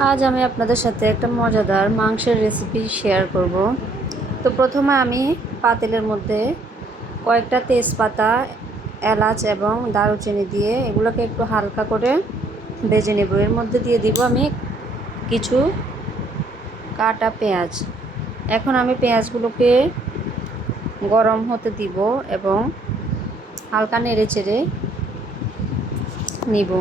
আজ আমি আপনাদের সাথে একটা মজাদার মাংসের রেসিপি শেয়ার করব। তো প্রথমে আমি পাতিলের মধ্যে কয়েকটা তেজপাতা, এলাচ এবং দারুচিনি দিয়ে এগুলোকে একটু হালকা করে ভেজে নেব। এর মধ্যে দিয়ে দিব আমি কিছু কাটা পেঁয়াজ। এখন আমি পেঁয়াজগুলোকে গরম হতে দিব এবং হালকা নেড়ে চেড়ে নিব।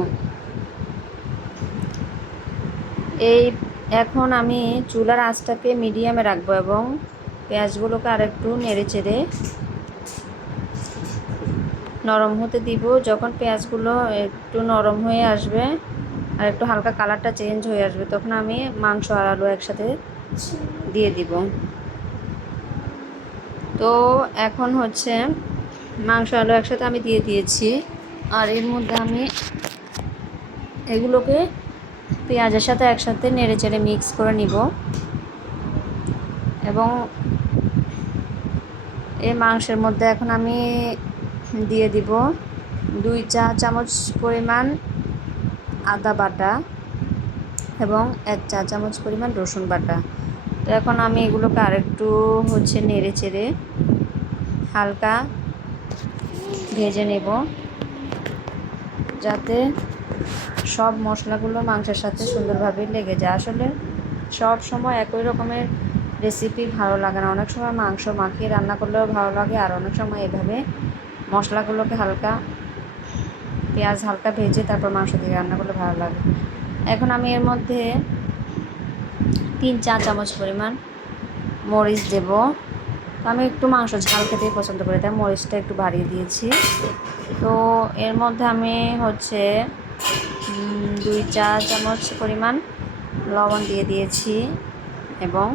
এখন আমি চুলার আঁচটাকে মিডিয়ামে রাখবো এবং পেঁয়াজগুলোকে আরেকটু নেড়ে চেড়ে নরম হতে দিব। যখন পেঁয়াজগুলো একটু নরম হয়ে আসবে আর একটু হালকা কালারটা চেঞ্জ হয়ে আসবে, তখন আমি মাংস আর আলু একসাথে দিয়ে দিব। তো এখন হচ্ছে মাংস আলু একসাথে আমি দিয়ে দিয়েছি। আর এর মধ্যে আমি এগুলোকে পেঁয়াজের সাথে একসাথে নেড়ে চেড়ে মিক্স করে নিব এবং এই মাংসের মধ্যে এখন আমি দিয়ে দিব 2 চা চামচ পরিমাণ আদা বাটা এবং 1 চা চামচ পরিমাণ রসুন বাটা। তো এখন আমি এগুলোকে আরেকটু নেড়ে চেড়ে হালকা ভেজে নেব, যাতে সব মশলাগুলো মাংসের সাথে সুন্দরভাবে লেগে যায়। আসলে সব সময় একই রকমের রেসিপি ভালো লাগে না, অনেক সময় মাংস মাখিয়ে রান্না করলেও ভালো লাগে, আর অনেক সময় এভাবে মশলাগুলোকে হালকা পেঁয়াজ হালকা ভেজে তারপর মাংস দিয়ে রান্না করলে ভালো লাগে। এখন আমি এর মধ্যে 3 চা চামচ পরিমাণ মরিচ দেব। আমি একটু মাংস ঝাল খেতেই পছন্দ করি, তাই মরিচটা একটু বাড়িয়ে দিয়েছি। তো এর মধ্যে আমি 2 চা চামচ পরিমাণ লবণ দিয়ে দিয়েছি এবং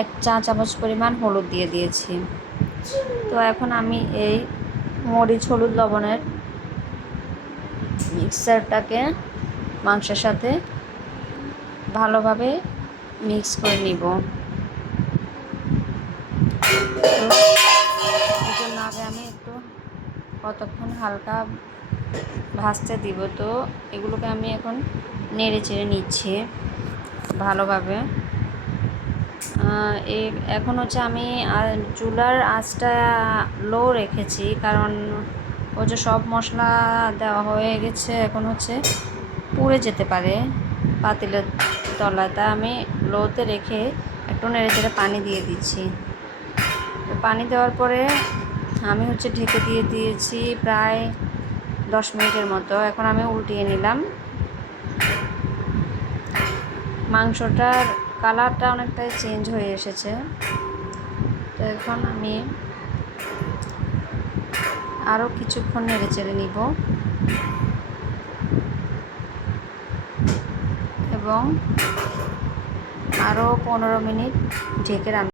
1 চা চামচ পরিমাণ হলুদ দিয়ে দিয়েছি। তো এখন আমি এই মরিচ, হলুদ, লবণের মিক্সচারটাকে মাংসের সাথে ভালোভাবে মিক্স করে নিব। তো এই জন্য আগে আমি একটু কতক্ষণ হালকা ভাজতে দিব। তো এগুলোকে আমি এখন নেড়ে চেড়ে নিচ্ছি ভালোভাবে। এখন আমি চুলার আঁচটা লো রেখেছি, কারণ সব মশলা দেওয়া হয়ে গেছে, এখন পুড়ে যেতে পারে পাতিলের তলায়। তা আমি লোতে রেখে একটু নেড়ে চেড়ে পানি দিয়ে দিচ্ছি। তো পানি দেওয়ার পরে আমি ঢেকে দিয়ে দিয়েছি প্রায় 10 মিনিটের মতো। এখন আমি উল্টিয়ে নিলাম। মাংসটার কালারটা অনেকটাই চেঞ্জ হয়ে এসেছে। তো এখন আমি আরও কিছুক্ষণ নেড়ে চেড়ে নিব এবং আরও 15 মিনিট ঢেকে রান্না